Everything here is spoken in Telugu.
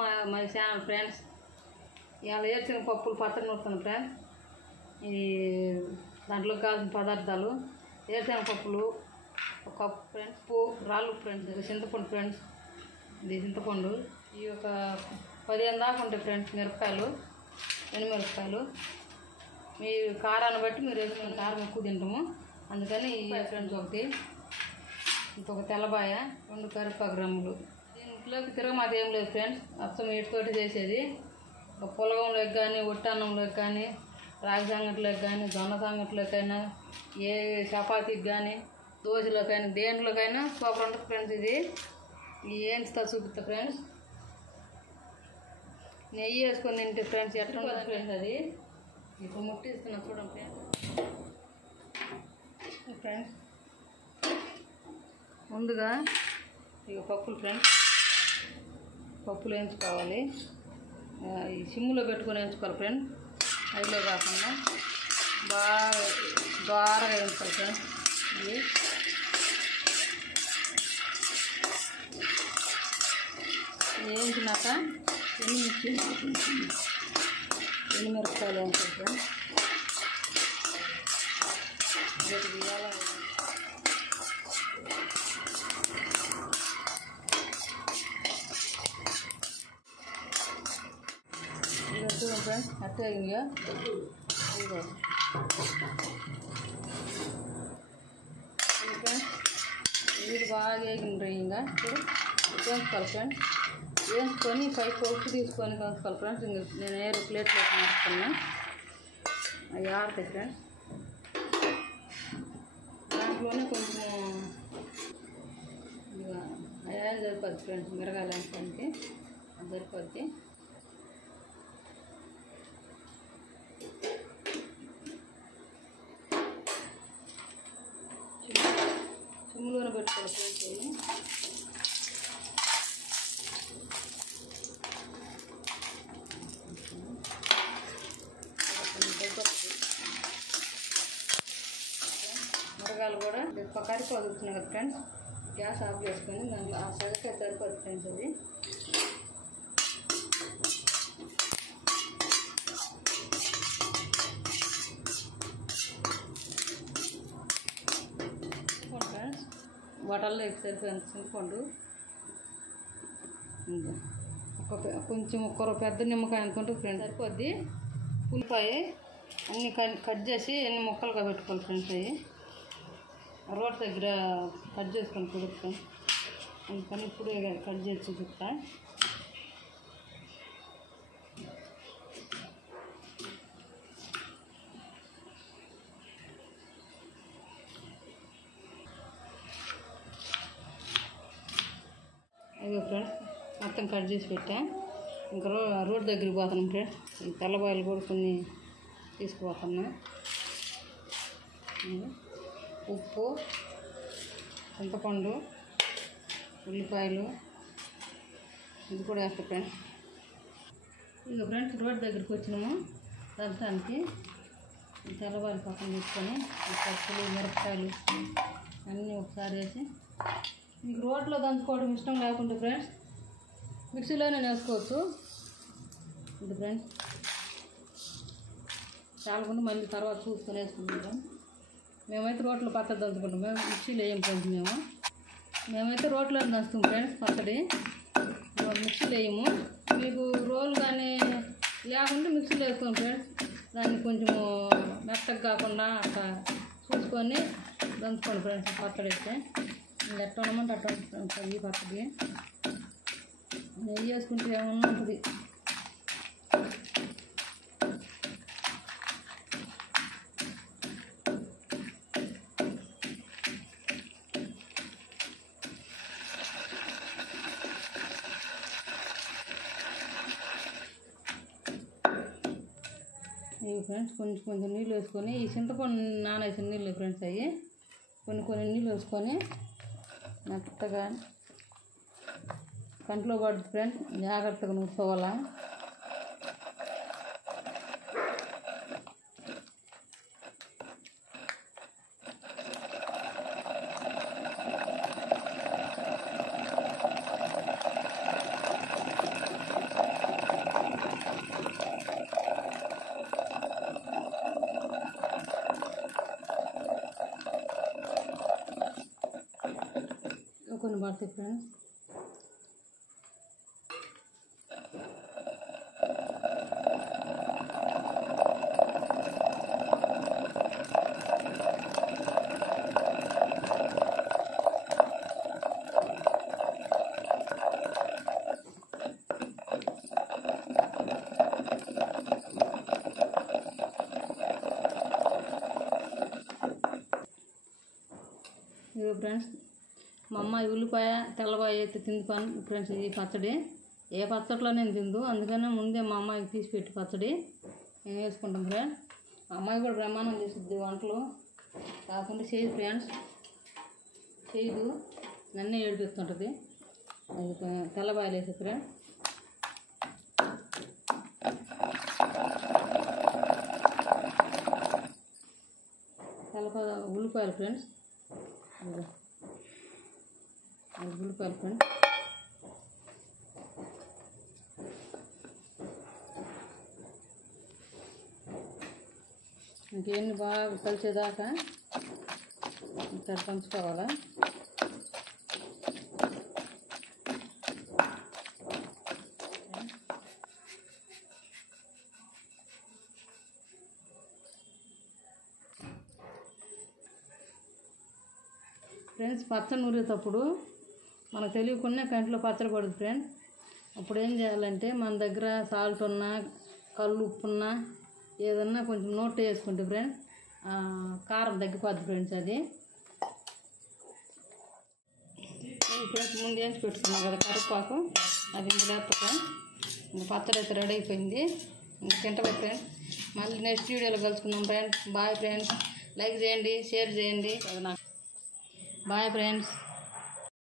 My channel friends. ఇవాళ వేరుశనగ పప్పులు పచ్చడి నూరుతాను ఫ్రెండ్స్. ఇది దాంట్లో కావాల్సిన పదార్థాలు వేరుశనగ పప్పులు ఒక కప్పు ఫ్రెండ్స్, ఉప్పు, రాళ్ళు ఫ్రెండ్స్, ఇది చింతపండు ఫ్రెండ్స్, ఇది చింతపండు, ఈ ఒక 15 దాకా ఉంటాయి ఫ్రెండ్స్. మిరపకాయలు, ఎండుమిరపకాయలు, మీ కారాన్ని బట్టి మీరు వేసుకున్న కారం ఎక్కువ తింటాము అందుకని ఈ ఫ్రెండ్స్ ఒకటి, ఇంకొక తెల్లబాయ, 2 కరివేపాకు గ్రాములు. దీంట్లోకి తిరగమాత ఏం లేదు ఫ్రెండ్స్, అచ్చం వీటితోటి చేసేది. ఒక పులగంలోకి కానీ, ఒట్టన్నంలోకి కానీ, రాగి సంగట్లోకి కానీ, జొన్న సంగట్లోకైనా, ఏ చపాతీకి కానీ, దోశలోకైనా, దేంట్లోకైనా సూపర్ ఉంటుంది ఫ్రెండ్స్. ఇది ఏంచుతా చూపిస్తా ఫ్రెండ్స్. నెయ్యి వేసుకొని తింటే ఫ్రెండ్స్ ఎట్లా ఉంటుంది ఫ్రెండ్స్. అది ఇప్పుడు ముట్టిస్తున్నా చూడండి ఫ్రెండ్స్. ముందుగా ఇక పప్పులు ఫ్రెండ్స్, పప్పులు వేయించుకోవాలి. ఈ సిమ్లో పెట్టుకొని వేయించుకోవాలి ఫ్రెండ్స్, హైలో కాకుండా బాగా ద్వారగా వేయించుకోవాలి ఫ్రెండ్స్. ఇది వేయించినాక ఎండుమిరపకాయలు వేయించాలి ఫ్రెండ్స్. ఇక చూడండి ఫ్రెండ్స్ అట్టే అయిందిగా. ఇదిగో ఫ్రెండ్స్, ఇది బాగా వేగింది. ఇంకా ఇప్పుడు వేయించుకోవాలి ఫ్రెండ్స్. వేయించుకొని పైకి ఉప్పు తీసుకొని వేయించుకోవాలి ఫ్రెండ్స్. ఇంక నేను ఏరు ప్లేట్లో వేసుకున్నా, అవి ఆరుతాయి ఫ్రెండ్స్. దాంట్లోనే కొంచెం ఇక అయ్యా సరిపోద్ది ఫ్రెండ్స్, మిరగాయలు వేసుకోడానికి అది సరిపోద్ది. సిమ్లోనే పెట్టుకోవాలి ఫ్రెండ్స్. మిరగాయలు కూడా కరిపోతున్నాయి కదా ఫ్రెండ్స్. గ్యాస్ ఆఫ్ చేసుకొని దాంట్లో ఆ సగకే సరిపోతుంది ఫ్రెండ్స్. అది ఫ్రెండ్స్ వాటర్లో సరిపోయింది చింతపండు. కొంచెం ఒక పెద్ద నిమ్మకాయ అనుకుంటే ఫ్రెండ్స్ సరిపోద్ది. ఉల్లిపాయ అన్నీ కట్ చేసి ఎన్ని ముక్కలుగా పెట్టుకోవాలి ఫ్రెండ్స్. అవి రోడ్ దగ్గర కట్ చేసుకొని కుడుతాం అందుకని ఇప్పుడు కట్ చేసి చూపిస్తా. అయ్యో ఫ్రెండ్స్ మొత్తం కట్ చేసి పెట్టా. ఇంకా రోడ్ దగ్గరికి పోతున్నాం ఫ్రెండ్స్. ఈ తెల్లబాయలు కూడా కొన్ని తీసుకుపోతున్నా. ఉప్పు, చింతపండు, ఉల్లిపాయలు ఇది కూడా వేస్తా ఫ్రెండ్స్. ఇక ఫ్రెండ్స్ రోడ్ దగ్గరికి వచ్చినాము దంచడానికి. తెల్లబాయలు పక్కన తీసుకొని పప్పులు, మిరపకాయలు అన్నీ ఒకసారి వేసి, మీకు రోట్లో దంచుకోవడం ఇష్టం లేకుంటే ఫ్రెండ్స్ మిక్సీలోనే వేసుకోవచ్చు. ఇది ఫ్రెండ్స్ చాలకుండా మళ్ళీ తర్వాత చూసుకొని వేసుకుంటాం. మేమైతే రోట్లో పచ్చడి దంచుకుంటాం, మేము మిక్సీలో వేయం ఫ్రెండ్స్. మేమైతే రోట్లో దంచుతాం ఫ్రెండ్స్ పచ్చడి, మిక్సీలో వేయము. మీకు రోల్ కానీ లేకుంటే మిక్సీలో వేసుకోండి ఫ్రెండ్స్. దాన్ని కొంచెము మెత్తగా కాకుండా అట్లా చూసుకొని దంచుకోండి ఫ్రెండ్స్. పచ్చడి అయితే ఇంకా ఎట్లా ఉండమంటే అట్లా ఉంటుంది ఈ పచ్చడి. నెయ్యి వేసుకుంటే ఏమన్నా ఉంటుంది. ఇవి ఫ్రెండ్స్ కొంచెం నీళ్ళు వేసుకొని, ఈ చింతపండు నానేసిన నీళ్ళు ఫ్రెండ్స్ అవి కొన్ని నీళ్ళు వేసుకొని మెత్తగా కంట్లో పడుతుంది ఫ్రెండ్స్. జాగ్రత్తగా నూరుకోవాలా. కొన్ని పడతాయి ఫ్రెండ్స్. ఇదిగో ఫ్రెండ్స్, మా అమ్మ ఉల్లిపాయ తెల్లపాయ అయితే తింది ఫ్రెండ్స్. ఈ పచ్చడి ఏ పచ్చడిలో నేను తిందు, అందుకనే ముందే మా అమ్మాయికి తీసి పెట్టి పచ్చడి మేము వేసుకుంటాం ఫ్రెండ్స్. మా అమ్మాయి కూడా బ్రహ్మాండం చేస్తుంది వంటలు, కాకుండా చేయదు ఫ్రెండ్స్, చేయదు, నన్నే ఏడిపిస్తుంటుంది. అది తెల్లపాయలు వేసి ఫ్రెండ్స్. తెల్లపాయ ఉల్లిపాయలు ఫ్రెండ్స్, ఉల్లిపాయలు ఫ్రెండ్స్. ఇంకేన్ని బాగా కలిసేదాకా ఇక్కడ పంచుకోవాలా. ఫ్రెండ్స్, పచ్చడి నూరేటప్పుడు మనకు తెలియకుండా కంటిలో పచ్చడి పడుతుంది ఫ్రెండ్స్. అప్పుడు ఏం చేయాలంటే మన దగ్గర సాల్ట్ ఉన్నా కళ్ళు ఉప్పు ఉన్నా ఏదన్నా కొంచెం నోట్ వేసుకుంటే ఫ్రెండ్స్ కారం తగ్గిపోద్ది ఫ్రెండ్స్. అది ఫ్రెండ్స్ ముందు వేసి పెట్టుకున్నాం కదా కరివేపాకు, అది ఇంక లేకపోతే ఇంక పచ్చడి అయితే రెడీ అయిపోయింది. ఇంక తింటా ఫ్రెండ్స్. మళ్ళీ నెక్స్ట్ వీడియోలో కలుసుకుందాం ఫ్రెండ్స్. Bye friends. లైక్ చేయండి, షేర్ చేయండి. Bye friends.